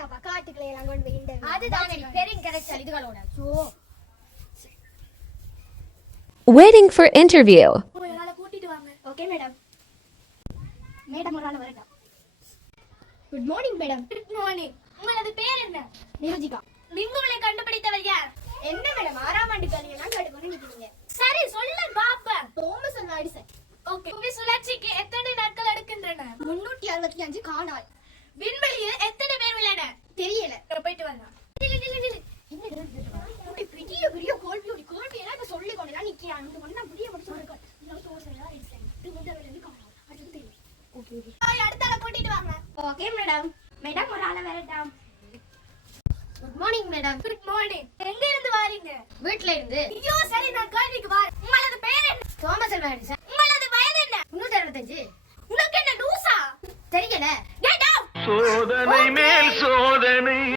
என்னடாப்பா காட்டுக்குள்ள எல்லாம் கொண்டு போய் இன்டர்வியூ அதுதானே பெரிய கரெக்ட் இதுகளோட சோ Waiting for interview. ஒருநாளை கூட்டிட்டு வாங்க. Okay madam. மேடம் ஒரு நாள் வரட்டும். Good morning madam. Good morning. உங்களது பேர் என்ன? நிருஜிகா. லிங்குவிலை கண்டுபிடித்தவர் யார்? என்ன மேடம் 6ஆம் ஆண்டு கல்வியெல்லாம் கேட்டுக்கொண்டு நிக்கிறீங்க? சரி சொல்ல பாப்பா. Thomas halwa Edison. ஓகே. புவி சுழற்சிக்கு எத்தனை நாட்கள் எடுக்கின்றன? 365 காணால். விண்வெளியில் எத்தனை பேர் உள்ளனர்? தெரியல. போயிட்டு வரலாம். பெரிய பெரிய கேள்வி எல்லாம் இப்ப சொல்லி கொண்டுதான் நிக்கிறான். இந்த ஒண்ணா புரிய மட்டும் சொல்லுங்க. Thomas halwa Edison. இது முதல்ல இருந்து காணால். அது தெரியும். Okay okay. அடுத்த ஆளை கூட்டிட்டு வாங்க. Okay madam. மேடம் ஒரு ஆளை வரட்டும். Good morning madam. Good morning. எங்க இருந்து வாரீங்க? வீட்ல இருந்து. ஐயோ சரி நான் கேள்விக்கு வரேன். உங்களது பேர் என்ன? Thomas halwa Edison. உங்களது வயது என்ன? 365. உனக்கு என்ன லூசா? தெரியல. Get out. சோதனை மேல் சோதனை